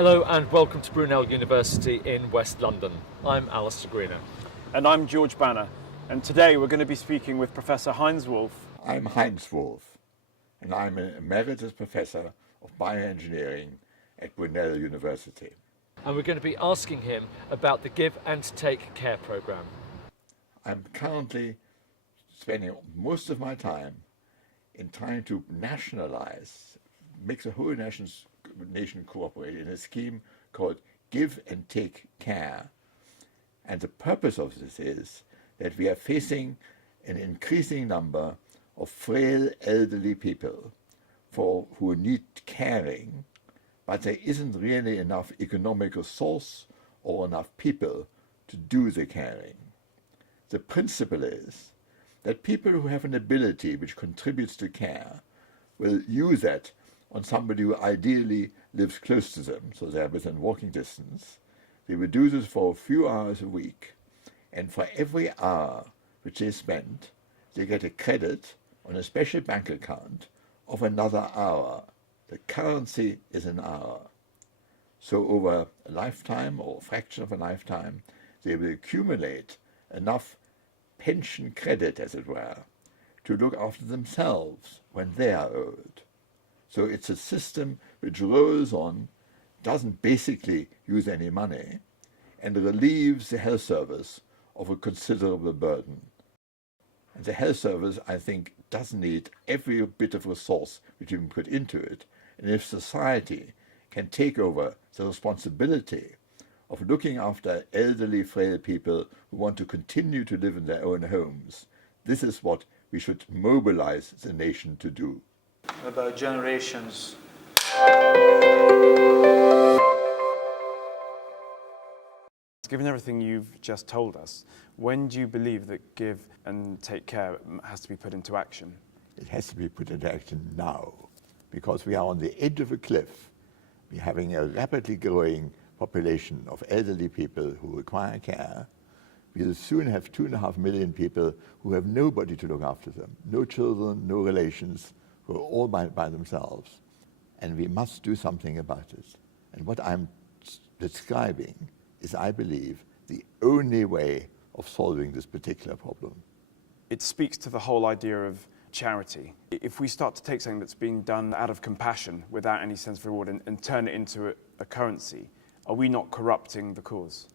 Hello and welcome to Brunel University in West London. I'm Alistair Greener. And I'm George Banner, and today we're going to be speaking with Professor Heinz Wolff. I'm Heinz Wolff, and I'm an emeritus professor of bioengineering at Brunel University. And we're going to be asking him about the Give and Take Care programme. I'm currently spending most of my time in trying to nationalize, make the whole nation cooperate in a scheme called Give and Take Care. And the purpose of this is that we are facing an increasing number of frail elderly people who need caring, but there isn't really enough economic resource or enough people to do the caring. The principle is that people who have an ability which contributes to care will use that on somebody who ideally lives close to them, so they're within walking distance. They will do this for a few hours a week, and for every hour which they spend, they get a credit on a special bank account of another hour. The currency is an hour. So over a lifetime or a fraction of a lifetime, they will accumulate enough pension credit, as it were, to look after themselves when they are old. So it's a system which rolls on, doesn't basically use any money, and relieves the health service of a considerable burden. And the health service, I think, does need every bit of resource which you can put into it. And if society can take over the responsibility of looking after elderly, frail people who want to continue to live in their own homes, this is what we should mobilize the nation to do. About generations. Given everything you've just told us, when do you believe that Give and Take Care has to be put into action? It has to be put into action now, because we are on the edge of a cliff. We're having a rapidly growing population of elderly people who require care. We'll soon have 2.5 million people who have nobody to look after them, no children, no relations, who are all by themselves. And we must do something about it. And what I'm describing is, I believe, the only way of solving this particular problem. It speaks to the whole idea of charity. If we start to take something that's being done out of compassion without any sense of reward and turn it into a currency, are we not corrupting the cause?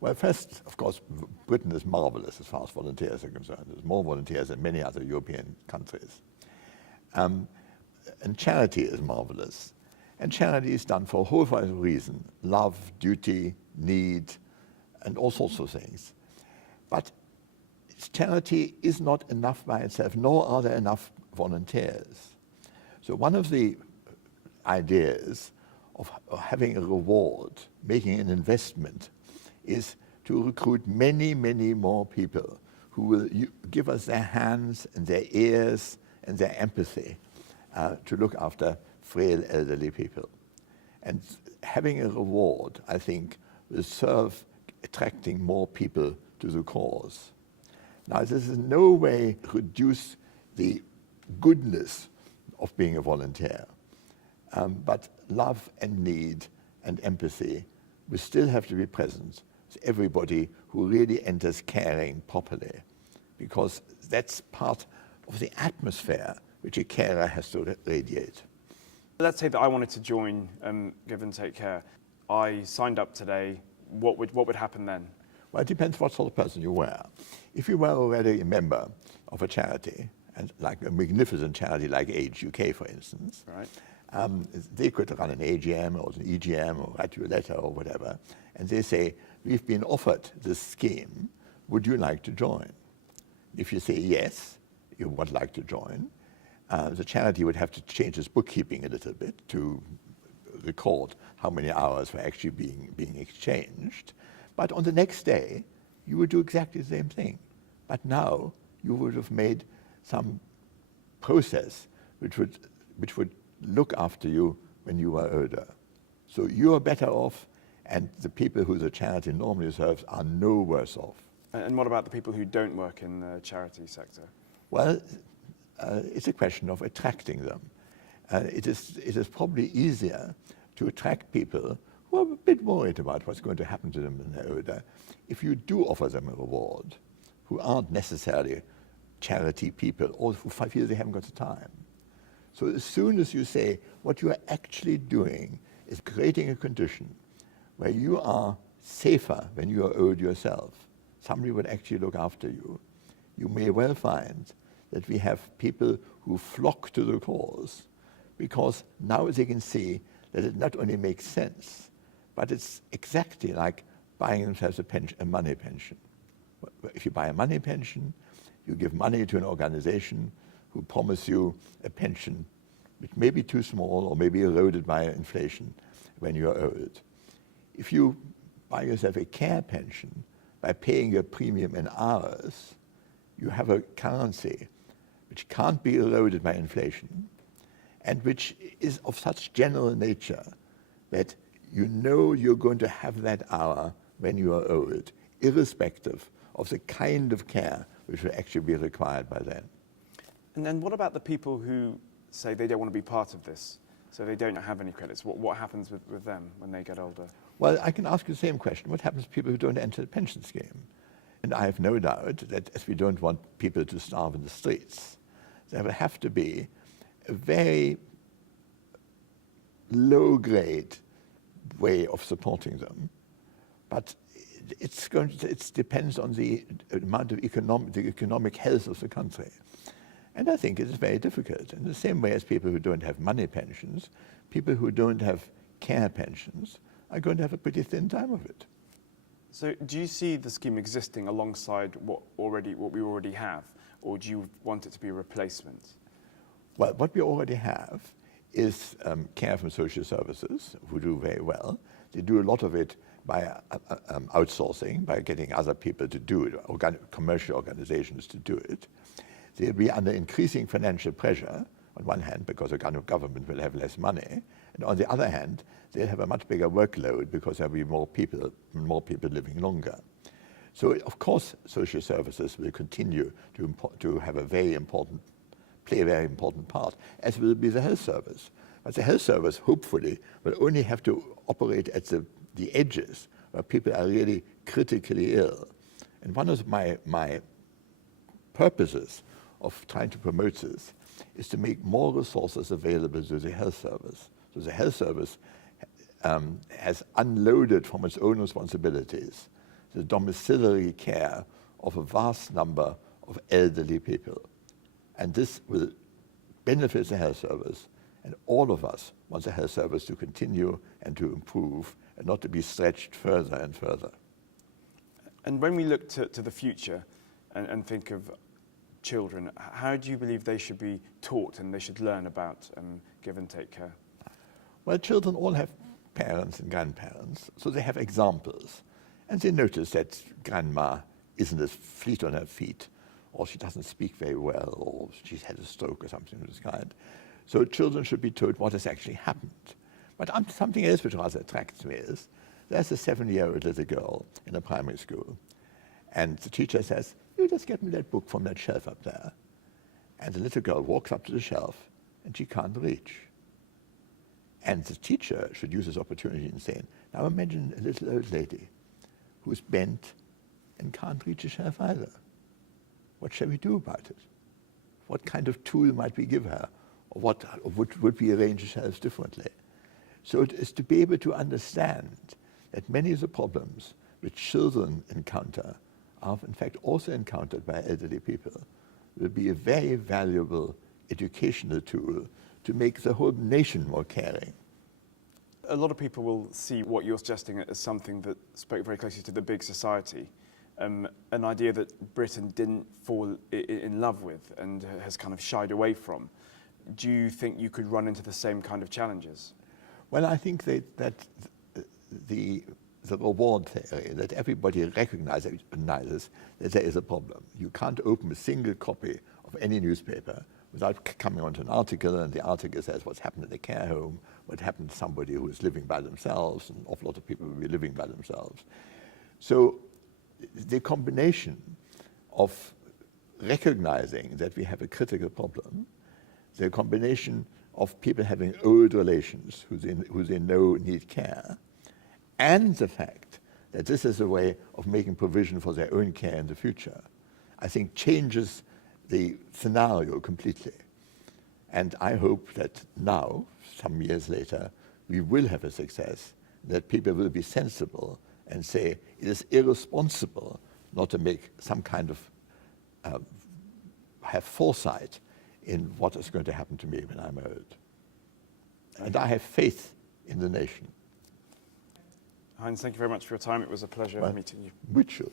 Well, first, of course, Britain is marvelous as far as volunteers are concerned. There's more volunteers than many other European countries. And charity is marvelous. And charity is done for a whole variety of reasons: love, duty, need, and all sorts of things. But charity is not enough by itself, nor are there enough volunteers. So one of the ideas of having a reward, making an investment, is to recruit many, many more people who will give us their hands and their ears and their empathy to look after frail elderly people. And having a reward, I think, will serve attracting more people to the cause. Now, this in no way reduce the goodness of being a volunteer, but love and need and empathy will still have to be present with everybody who really enters caring properly, because that's part of the atmosphere which a carer has to radiate. Let's say that I wanted to join Give and Take Care. I signed up today. What would happen then? Well, it depends what sort of person you were. If you were already a member of a charity, and like a magnificent charity like Age UK, for instance, right. They could run an AGM or an EGM or write you a letter or whatever, and they say, we've been offered this scheme, would you like to join? If you say yes, you would like to join, the charity would have to change its bookkeeping a little bit to record how many hours were actually being exchanged. But on the next day, you would do exactly the same thing. But now you would have made some process which would look after you when you are older. So you are better off, and the people who the charity normally serves are no worse off. And what about the people who don't work in the charity sector? Well, it's a question of attracting them. It is probably easier to attract people who are a bit worried about what's going to happen to them when they're older, if you do offer them a reward, who aren't necessarily charity people or who feel they haven't got the time. So as soon as you say what you are actually doing is creating a condition where you are safer when you are old yourself, somebody would actually look after you, you may well find that we have people who flock to the cause because now they can see that it not only makes sense, but it's exactly like buying themselves a money pension. If you buy a money pension, you give money to an organization who promise you a pension which may be too small or may be eroded by inflation when you're old. If you buy yourself a care pension by paying your premium in hours, you have a currency which can't be eroded by inflation and which is of such general nature that you know you're going to have that hour when you are old, irrespective of the kind of care which will actually be required by then. And then what about the people who say they don't want to be part of this, so they don't have any credits? What happens with them when they get older? Well, I can ask you the same question. What happens to people who don't enter the pension scheme? And I have no doubt that as we don't want people to starve in the streets, there will have to be a very low-grade way of supporting them. But it depends on the amount of economic health of the country. And I think it is very difficult. In the same way as people who don't have money pensions, people who don't have care pensions are going to have a pretty thin time of it. So do you see the scheme existing alongside what we already have, or do you want it to be a replacement? Well, what we already have is care from social services, who do very well. They do a lot of it by outsourcing, by getting other people to do it, commercial organizations to do it. They'll be under increasing financial pressure, on one hand, because the kind of government will have less money, and on the other hand, they'll have a much bigger workload because there'll be more people living longer. So, of course, social services will continue to have play a very important part, as will be the health service. But the health service, hopefully, will only have to operate at the edges where people are really critically ill. And one of my purposes of trying to promote this is to make more resources available to the health service. So the health service has unloaded from its own responsibilities the domiciliary care of a vast number of elderly people. And this will benefit the health service, and all of us want the health service to continue and to improve and not to be stretched further and further. And when we look to the future and think of children, how do you believe they should be taught and they should learn about give and take care? Well, children all have parents and grandparents, so they have examples. And they notice that grandma isn't as fleet on her feet, or she doesn't speak very well, or she's had a stroke or something of this kind. So children should be told what has actually happened. But something else which rather attracts me is, there's a 7-year-old little girl in a primary school, and the teacher says, "You just get me that book from that shelf up there." And the little girl walks up to the shelf, and she can't reach. And the teacher should use this opportunity in saying, now imagine a little old lady who's bent and can't reach a shelf either. What shall we do about it? What kind of tool might we give her? Or would we arrange the shelves differently? So it is to be able to understand that many of the problems which children encounter are in fact also encountered by elderly people will be a very valuable educational tool to make the whole nation more caring. A lot of people will see what you're suggesting as something that spoke very closely to the big society, an idea that Britain didn't fall in love with and has kind of shied away from. Do you think you could run into the same kind of challenges? Well, I think that the reward theory, that everybody recognizes that there is a problem. You can't open a single copy of any newspaper without coming onto an article, and the article says what's happened in a care home, what happened to somebody who is living by themselves, and an awful lot of people will be living by themselves. So the combination of recognizing that we have a critical problem, the combination of people having old relations who they know need care, and the fact that this is a way of making provision for their own care in the future, I think changes the scenario completely. And I hope that now, some years later, we will have a success, that people will be sensible and say it is irresponsible not to make some kind of, have foresight in what is going to happen to me when I'm old. And I have faith in the nation. Heinz, thank you very much for your time. It was a pleasure meeting you. Mucho.